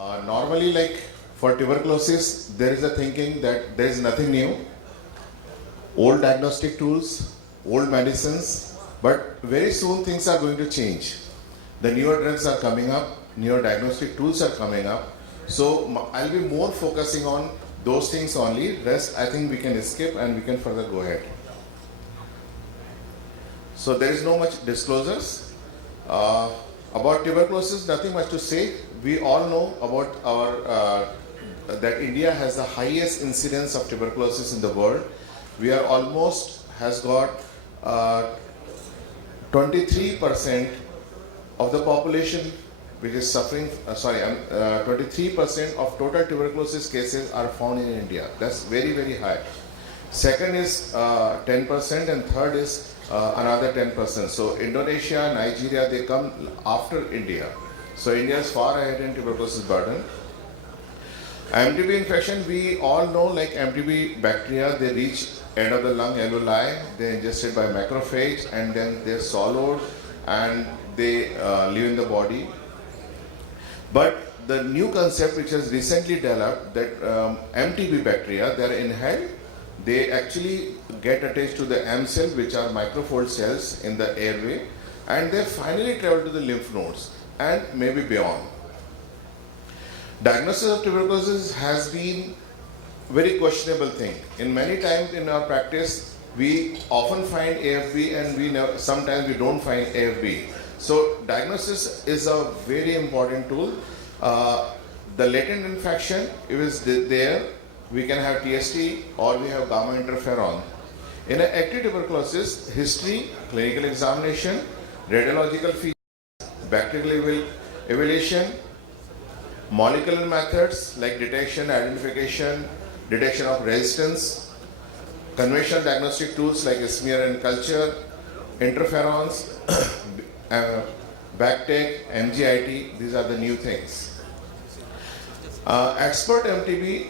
Normally, like for tuberculosis, there is a thinking that there is nothing new. Old diagnostic tools, old medicines, but very soon things are going to change. The newer drugs are coming up, newer diagnostic tools are coming up. So I'll be more focusing on those things only. Rest, I think we can skip and we can further go ahead. So there is no much disclosures. About tuberculosis, nothing much to say. We all know about our that India has the highest incidence of tuberculosis in the world. We are almost has got 23% of the population which is suffering. 23% of total tuberculosis cases are found in India. That's very, very high. Second is 10%, and third is another 10%. So Indonesia, Nigeria, they come after India. So India is far ahead in tuberculosis burden. MTB infection, we all know, like MTB bacteria, they reach end of the lung alveoli, they're ingested by macrophage, and then they're swallowed and they live in the body. But the new concept which has recently developed, that MTB bacteria, they're inhaled, they actually get attached to the M cell, which are microfold cells in the airway, and they finally travel to the lymph nodes and maybe beyond. Diagnosis of tuberculosis has been very questionable thing. In many times in our practice, we often find AFB and sometimes we don't find AFB. So diagnosis is a very important tool. The latent infection, if it's there, we can have TST or we have gamma interferon. In an active tuberculosis, history, clinical examination, radiological features, bacterial evaluation, molecular methods like detection, identification, detection of resistance, conventional diagnostic tools like smear and culture, interferons, BACTEC, MGIT, these are the new things. Expert MTB,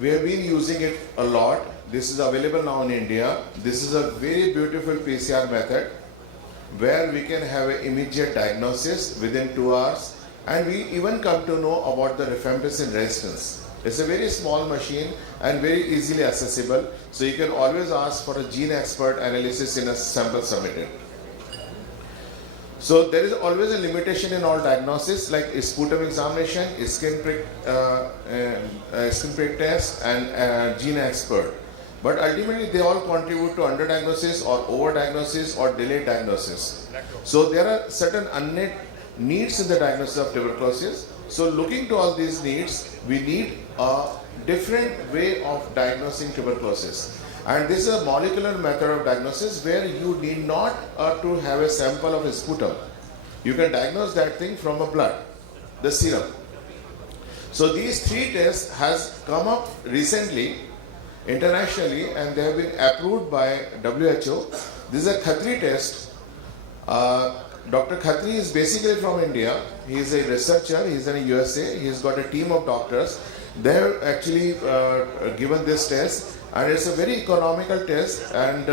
we have been using it a lot. This is available now in India. This is a very beautiful PCR method where we can have an immediate diagnosis within 2 hours. And we even come to know about the rifampicin resistance. It's a very small machine and very easily accessible. So you can always ask for a gene expert analysis in a sample submitted. So there is always a limitation in all diagnosis, like sputum examination, skin prick test, and gene expert. But ultimately they all contribute to underdiagnosis or overdiagnosis or delayed diagnosis. So there are certain unmet needs in the diagnosis of tuberculosis. So looking to all these needs, we need a different way of diagnosing tuberculosis. And this is a molecular method of diagnosis where you need not to have a sample of a sputum. You can diagnose that thing from a blood, the serum. So these three tests has come up recently internationally and they have been approved by WHO. This is a Khatri test. Dr. Khatri is basically from India. He is a researcher. He is in the USA. He has got a team of doctors. They have actually given this test, and it's a very economical test. And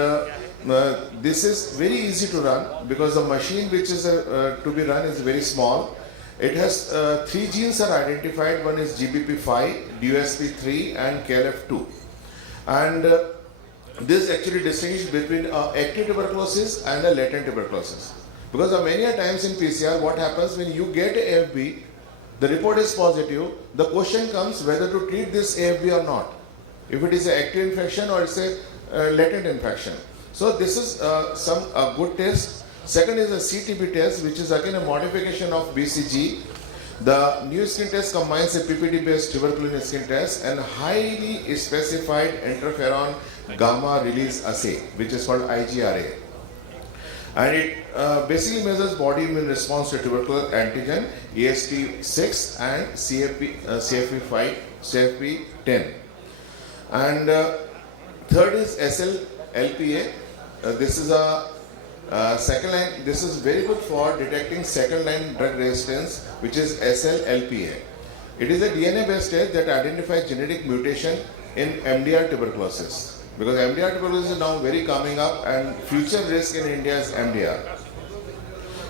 this is very easy to run because the machine which is to be run is very small. It has 3 genes are identified. One is GBP5, DUSP3, and KLF2. And this actually distinguishes between active tuberculosis and a latent tuberculosis. Because many times in PCR, what happens when you get AFB, the report is positive, the question comes whether to treat this AFB or not. If it is an active infection or it's a latent infection. So this is some good test. Second is a CTB test, which is again a modification of BCG. The new skin test combines a PPD-based tuberculin skin test and highly specified interferon gamma release assay, which is called IGRA. And it basically measures body immune response to tubercular antigen, AST6 and CFP5, CFP10. And third is SLLPA. This is a second line. This is very good for detecting second line drug resistance, which is SLLPA. It is a DNA-based test that identifies genetic mutation in MDR tuberculosis. Because MDR tuberculosis is now very coming up and future risk in India is MDR.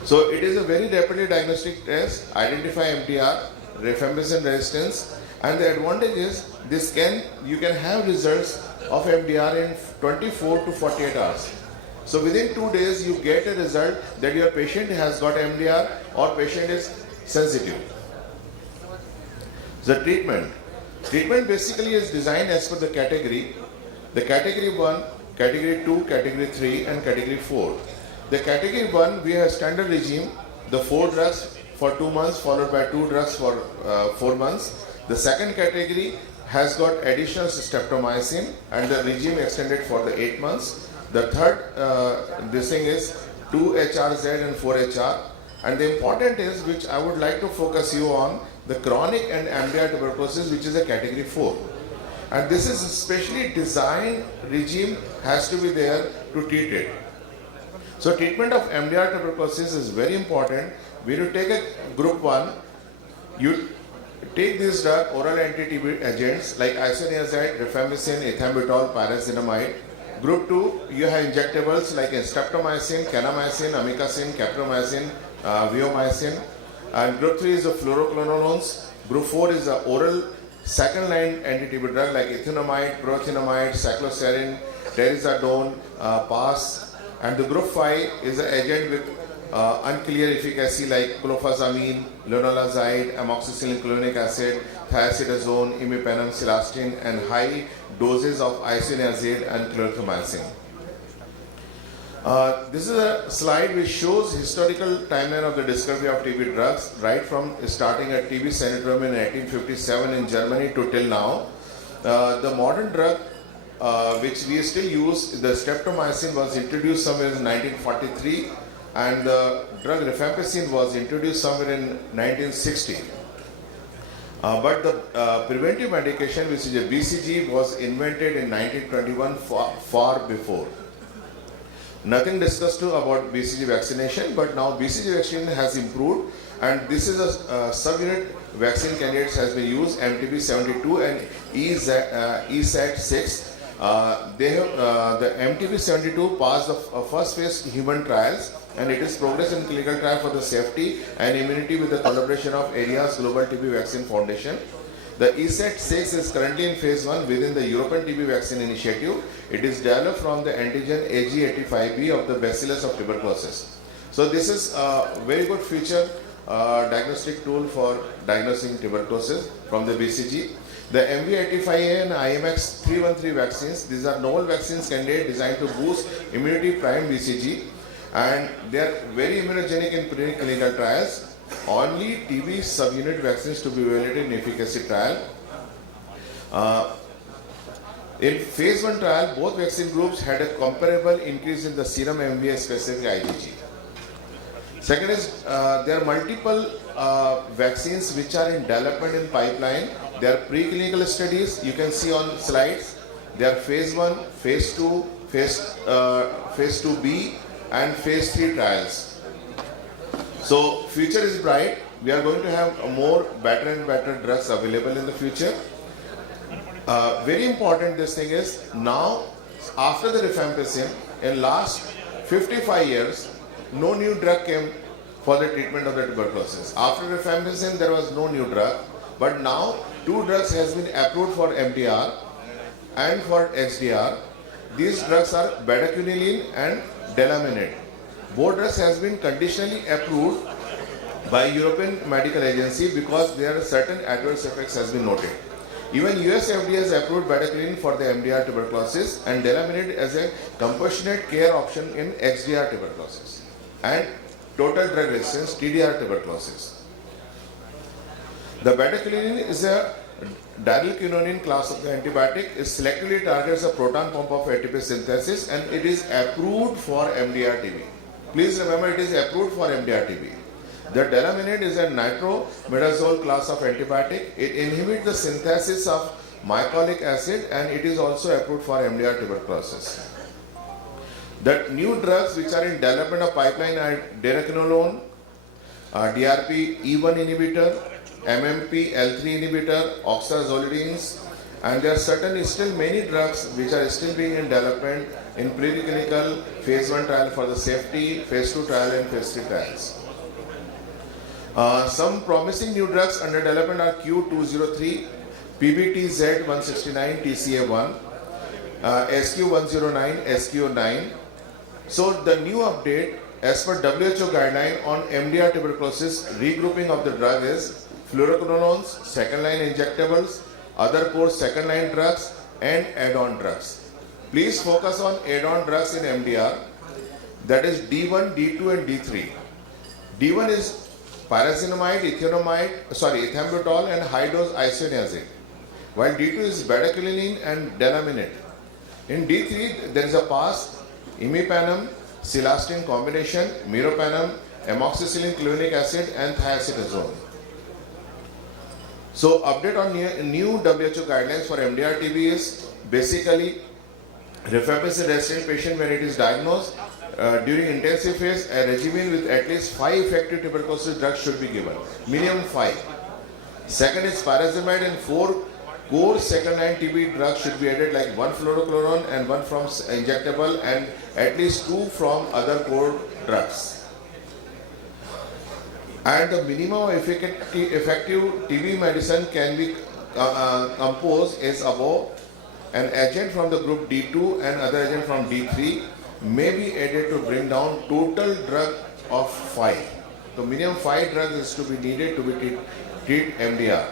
So it is a very rapidly diagnostic test, identify MDR rifampicin resistance, and the advantage is you can have results of MDR in 24 to 48 hours. So within 2 days you get a result that your patient has got MDR or patient is sensitive. The treatment basically is designed as per the category. The category 1, category 2, category 3 and category 4. The category 1, we have standard regime, the 4 drugs for 2 months followed by 2 drugs for 4 months. The second category has got additional streptomycin and the regime extended for the 8 months. The third this thing is 2HRZ and 4HR. And the important is, which I would like to focus you on, the chronic and MDR tuberculosis, which is a category 4. And this is specially designed regime has to be there to treat it. So treatment of MDR tuberculosis is very important. When you take a group 1, you take this drug, oral anti-TB agents like isoniazid, rifampicin, ethambutol, pyrazinamide. Group 2, you have injectables like streptomycin, kanamycin, amikacin, capromycin, viomycin. And group 3 is the fluoroquinolones. Group 4 is the oral second line anti-TB drug like ethinomide, proethinomide, cycloserine, terizadone, PAS. And the group 5 is an agent with unclear efficacy like clofazamine, linolazide, amoxicillin chlorinic acid, thiacidazone, imipenem, celastine, and high doses of isoniazid and clarithromycin. This is a slide which shows historical timeline of the discovery of TB drugs, right from starting at TB Sanitarium in 1857 in Germany to till now. The modern drug which we still use, the streptomycin, was introduced somewhere in 1943, and the drug rifampicin was introduced somewhere in 1960. But the preventive medication, which is a BCG, was invented in 1921, far before. Nothing discussed about BCG vaccination, but now BCG vaccination has improved, and this is a subunit vaccine candidates has been used, MTB72 and ESAT6. They have the MTB72 passed the first phase human trials, and it is progress in clinical trial for the safety and immunity with the collaboration of AREA's Global TB Vaccine Foundation. The ESAT6 is currently in phase 1 within the European TB Vaccine Initiative. It is developed from the antigen AG85B of the Bacillus of tuberculosis. So this is a very good feature diagnostic tool for diagnosing tuberculosis from the BCG. The MV85A and IMX 313 vaccines, these are novel vaccines candidate designed to boost immunity prime BCG, and they are very immunogenic in preclinical trials. Only TB subunit vaccines to be evaluated in efficacy trial. In phase 1 trial, both vaccine groups had a comparable increase in the serum MVA specific IgG. Second is, there are multiple vaccines which are in development in pipeline. There are preclinical studies, you can see on slides. There are phase 1, phase 2, phase 2B and phase 3 trials. So future is bright. We are going to have more better and better drugs available in the future. Very important this thing is, now after the rifampicin, in last 55 years, no new drug came for the treatment of the tuberculosis. After rifampicin, there was no new drug, but now 2 drugs has been approved for MDR and for XDR. These drugs are bedaquiline and delaminate. Both drugs has been conditionally approved by European Medical Agency because there are certain adverse effects has been noted. Even US FDA has approved bedaquiline for the MDR tuberculosis and delaminate as a compassionate care option in XDR tuberculosis and total drug resistance TDR tuberculosis. The bedaquiline is a dialquinone class of the antibiotic. It selectively targets the proton pump of ATP synthesis, and it is approved for MDR TB. Please remember, it is approved for MDR TB. The delaminate is a nitronidazole class of antibiotic. It inhibits the synthesis of mycolic acid, and it is also approved for MDR tuberculosis. The new drugs which are in development of pipeline are deraquinolone, DRP E1 inhibitor, MMP L3 inhibitor, oxazolidines, and there are certainly still many drugs which are still being in development in preclinical phase 1 trial for the safety, phase 2 trial and phase 3 trials. Some promising new drugs under development are Q203, PBTZ 169, TCA1, SQ109, SQ9. So the new update as per WHO guideline on MDR tuberculosis, regrouping of the drug is fluoroquinolones, second line injectables, other course second line drugs and add-on drugs. Please focus on add-on drugs in MDR, that is D1, D2 and D3. D1 is pyrazinamide, ethambutol and high dose isoniazid, while D2 is bedaquiline and delaminate. In D3 there is a PAS, imipenem, silastine combination, meropenem, amoxicillin clavinic acid and thiacetazone. So update on new WHO guidelines for MDR TB is basically rifampicin resistant patient when it is diagnosed during intensive phase, a regimen with at least 5 effective tuberculosis drugs should be given, minimum 5. Second is pyrazinamide and 4 core second line TB drugs should be added, like 1 fluoroquinolone and 1 from injectable and at least 2 from other core drugs. And the minimum effective TB medicine can be composed is above. An agent from the group D2 and other agent from D3 may be added to bring down total drug of 5. So minimum 5 drugs is to be needed to be treat MDR.